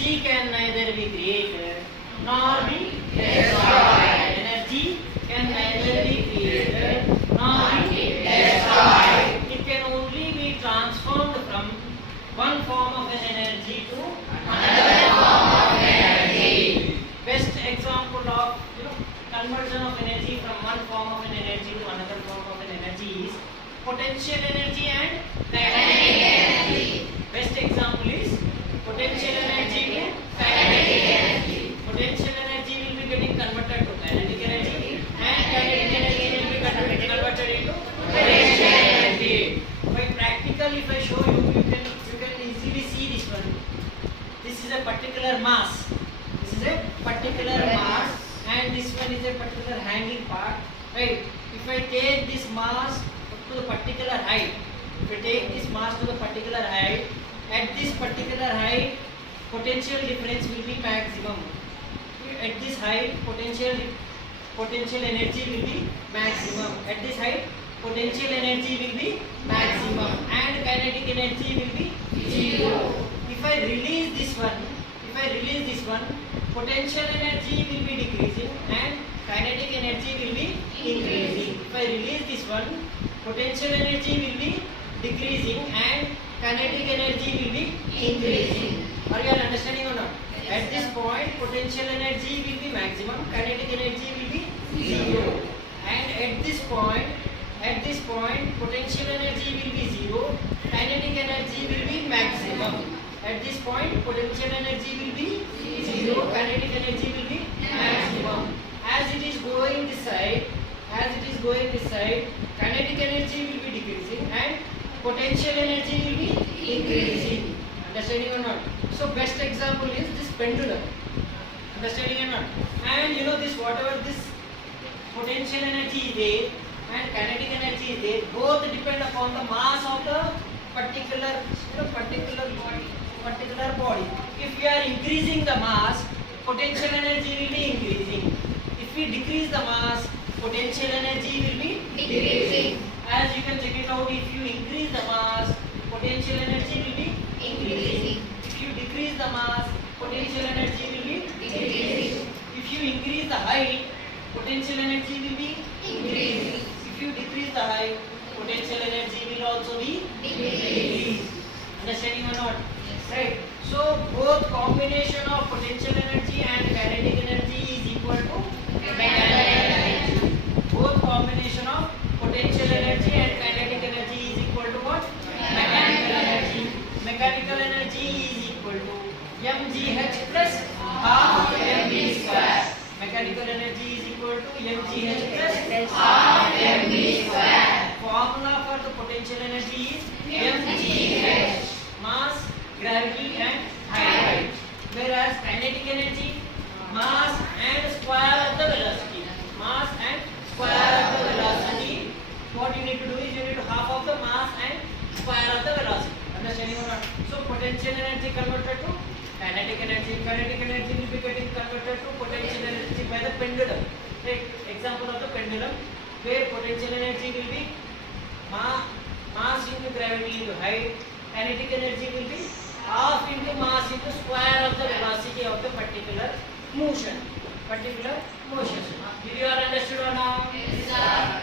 energy can neither be created nor be destroyed. Energy can neither be created nor be destroyed. It can only be transformed from one form of an energy to another form of energy. Best example of conversion of energy from one form of an energy to another form of an energy is potential energy and kinetic energy. Best example is potential energy to kinetic energy. Potential energy will be getting converted to kinetic energy and kinetic energy will be converted into potential energy. By practical, if I show you, you can easily see this one. This is a particular mass. This is a particular mass and this one is a particular hanging part. Right? If I take this mass to the particular height, if I take this mass to the particular height, at this particular height, potential difference will be maximum. At this height, potential energy will be maximum. At this height, potential energy will be maximum and kinetic energy will be zero. If I release this one, potential energy will be decreasing and kinetic energy will be increasing. If I release this one, potential energy will be decreasing and kinetic energy will be increasing. Are you all understanding or not? At this point, potential energy will be maximum, kinetic energy will be zero. And at this point, potential energy will be zero, kinetic energy will be maximum. At this point, potential energy will be zero, kinetic energy will be maximum. As it is going this side, kinetic energy will be decreasing and potential energy will be increasing. Understanding or not? So best example is this pendulum. Understanding or not? And this whatever this potential energy is there and kinetic energy is there, both depend upon the mass of the particular body. If we are increasing the mass, potential energy will be increasing. If we decrease the mass, potential energy will be decreasing. As you can check it out, if you increase the mass, potential energy will be increasing. If you decrease the mass, potential energy will be decreasing. If you increase the height, potential energy will be increasing. If you decrease the height, potential energy will also be decreased. Understanding or not? Right. So both combination of potential energy and kinetic energy is equal to mechanical energy. Both combination of potential energy and kinetic energy is equal to what? Mechanical energy. Mechanical energy is equal to mgh plus half mv square. Mechanical energy is equal to mgh plus half mv square. Formula for the potential energy is mgh, mass, gravity and height. Whereas kinetic energy, mass and square of the velocity. Mass and square of the velocity. What you need to do is you need to half of the mass and square of the velocity. Understanding or not? So potential energy converted to kinetic energy. Kinetic energy will be getting converted to potential energy by the pendulum. Take example of the pendulum where potential energy will be mass into gravity into height. Kinetic energy will be half into mass into square of the velocity of the particular motion. Did you all understood or not? Yes, sir.